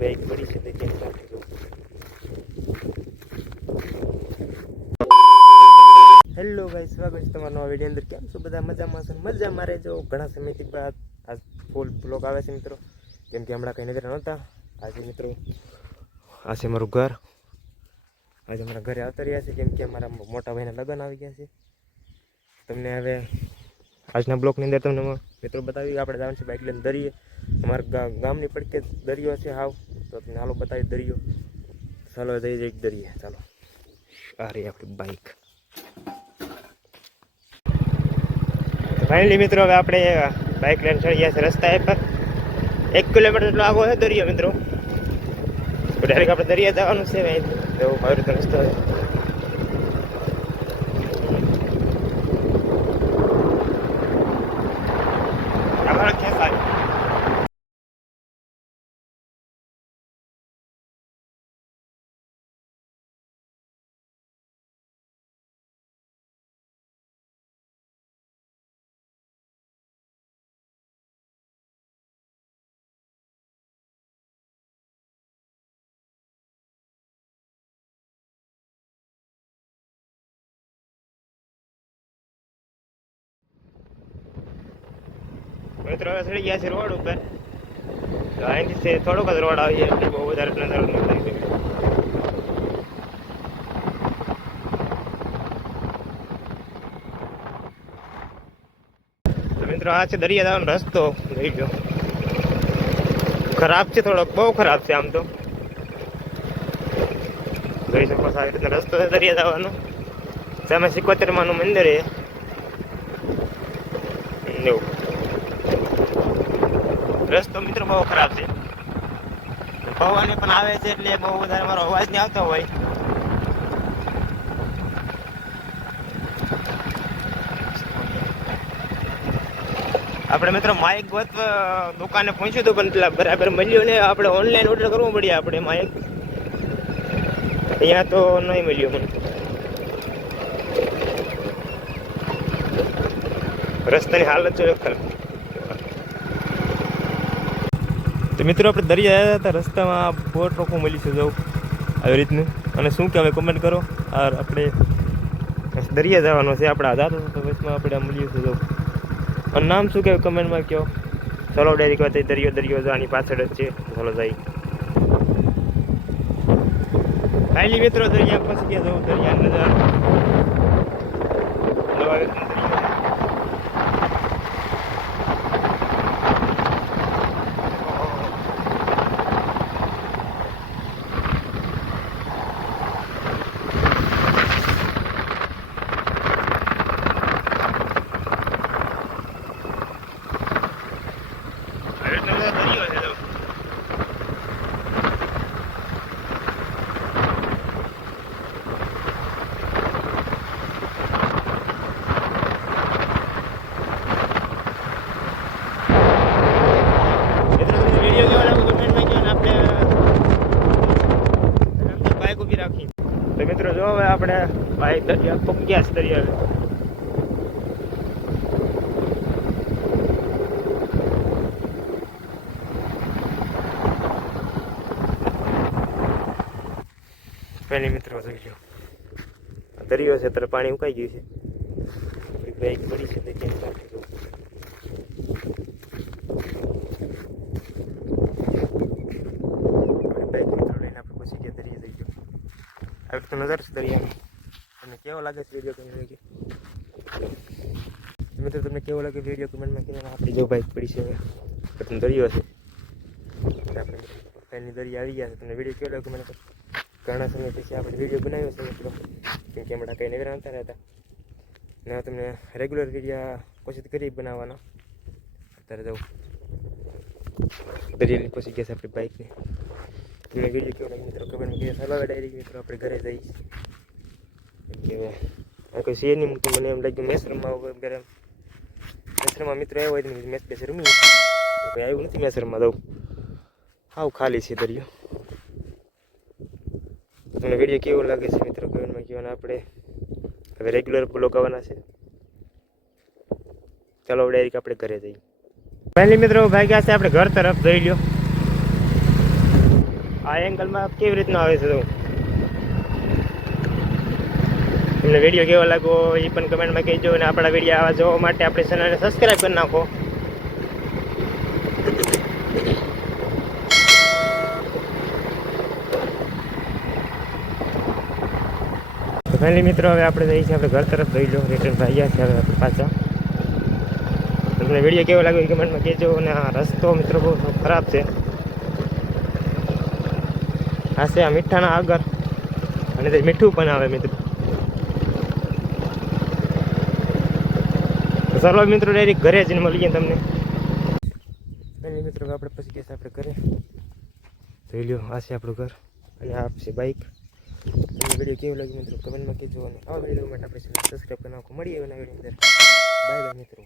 Bike પડી છે તે રાખી હેલો ભાઈ સ્વાગત છે તમારા નવા વીડિયો અંદર. કેમ છો બધા? મજામાં છો મજા મારે જો ઘણા સમયથી બાદ આજ ફૂલ બ્લોક આવે છે મિત્રો. કેમ કે હમણાં કંઈ નજર નહોતા. આજે મિત્રો આ છે મારું ઘર. આજે અમારા ઘરે આવતા રહ્યા છે. કેમ કે અમારા મોટા ભાઈના લગ્ન આવી ગયા છે. તમને હવે આજના બ્લોકની અંદર તમને મિત્રો બતાવી આપણે જવાનું છે બાઇક લઈને દરિયે. અમારા ગા- ગામની પડકે દરિયો છે હાવ. તો તમને હાલો બતાવી દરિયો. ચાલો, જઈ જઈ દરિયે. ચાલો. આ રહી આપણી બાઇક ફાઇનલી મિત્રો, હવે આપણે બાઇક લઈને ચડી ગયા છે રસ્તા પર. એક કિલોમીટર જેટલો આગો છે દરિયો, મિત્રો. ડાયરેક્ટ આપણે દરિયા જવાનું છે અહીંથી એવો આવી રીતે રસ્તો છે. મિત્રો હવે ગયા છે રોડ ઉપર. તો અહીંથી થોડોક જ રોડ આવીએ. જાય બહુ વધારે નજર નથી મિત્રો આ છે દરિયા રસ્તો. જોઈ ગયો ખરાબ છે થોડોક. બહુ ખરાબ છે આમ તો. જોઈ શકો સારી રીતે રસ્તો છે દરિયા જવાનો સામે સિકોતેર માનું મંદિર એ એવું. રસ્તો મિત્રો બહુ ખરાબ છે. પવન પણ આવે છે એટલે બહુ વધારે મારો અવાજ નહીં આવતો હોય. આપણે મિત્રો માઇક ગોત દુકાને પહોંચ્યું હતું પણ પેલા બરાબર મળ્યું ને આપણે ઓનલાઈન ઓર્ડર કરવું પડ્યો આપણે માઇક. અહીંયા તો નહીં મળ્યું મને. રસ્તાની હાલત જોયો ખરાબ તો મિત્રો, આપણે દરિયા આવ્યા હતા. રસ્તામાં બોટ રોકો મળી છે. જવું આવી રીતનું. અને શું કહેવાય કમેન્ટ કરો. આ આપણે દરિયા જવાનો છે, આપણે આધાર. તો વચમાં આપણે મળીએ છીએ જવું અને નામ શું કહેવાય કમેન્ટમાં કહો. ચલો ડાયરેક્ટ વાત દરિયો દરિયો જવાની પાછળ જ છે. ચલો જાય ફાઇનલી મિત્રો, દરિયા પછી ગયા જવું દરિયા નજારો. નવા દરિયો. આવી રીતનો બધો દરિયો છે જો. મિત્રો તમે વીડિયો કેવો લાગ્યો કમેન્ટમાં કહો ને આપણે આરામથી બાઇક ઊભી રાખી તો મિત્રો, જો હવે આપણે ભાઈ દરિયા પગ્યા છે દરિયા પહેલી મિત્રો જોઈ લો. દરિયો છે ત્યારે પાણી ઉકાઈ ગયું છે. બેગ પડી છે તે ક્યાંક રાખી દઉં આપણી બાઇક મિત્રો લઈને આપણે પછી ગયા દરિયે જઈ ગયો આવી રીતનો નજારો છે દરિયાનો તમને કેવો લાગે છે વીડિયો કમેન્ટ મિત્રો તમને કેવો લાગે વીડિયો કમેન્ટમાં કહેવાય આપણી જો બાઇક પડી છે પ્રથમ દરિયો છે આપણે ફાઇનલી દરિયા આવી ગયા છે તમને વીડિયો કેવો લાગે મને ઘણા સમય પછી આપણે વીડિયો બનાવ્યો છે મિત્રો કેમ કે હમણાં કંઈ નવીરા આવતા રહેતા ને તમને રેગ્યુલર વિડીયા કોશિશ કરી બનાવવાનો અત્યારે જવું દરિયાની પછી ગયા છે આપણી બાઇકને તમને વીડિયો કેવો લાગે મિત્રો કમેન્ટ કરી હલાવે ડાયરેક્ટ મિત્રો આપણે ઘરે કેમ કે આ કોઈ નહીં મૂકતું મને એમ લાગ્યું મેસરમાં ઘરે વગેરે મેચ રમવા મિત્રો આવ્યો હોય તો મેં મેચ બેસી રમી કોઈ આવ્યું નથી મેસરમાં દઉં હાવ ખાલી છે દરિયો તમને વીડિયો કેવો લાગે છે મિત્રો કમેન્ટમાં કહેવાના આપણે હવે રેગ્યુલર બોલો આવવાના છે ચાલો ડાયરેક્ટ આપણે ઘરે જઈએ ફાઇનલી મિત્રો ભાઈ ગયા છે આપણે ઘર તરફ જઈ લ્યો આ એંગલમાં કેવી રીતના આવે છે તો? તમને વીડિયો કેવો લાગો એ પણ કમેન્ટમાં કહેજો અને આપણા વીડિયો આવા જોવા માટે આપણી ચેનલને સબસ્ક્રાઈબ કરી નાખો. ફેમિલી મિત્રો, હવે આપણે જઈએ છીએ આપણે ઘર તરફ, જઈ લો રિટર્ન ભાઈ ગયા છે હવે આપણે પાછા તમને વીડિયો કેવો લાગ્યો એ કમેન્ટમાં કહેજો અને આ રસ્તો મિત્રો બહુ ખરાબ છે. છે આ મીઠાના આગળ. અને તે મીઠું પણ આવે મિત્રો. ચાલો મિત્રો ડાયરેક્ટ ઘરે જઈને મળીએ તમને. અને મિત્રો આપણે પછી ગયા આપણે ઘરે. જોઈ લ્યો, આ છે આપણું ઘર. અને આ છે બાઇક વીડિયો કેવો લાગ્યો મિત્રો? કમેન્ટમાં કહેજો અને આ વીડિયો માટે આપણે સબસ્ક્રાઈબ કરી મળીએ એના વીડિયો અંદર. બાય મિત્રો.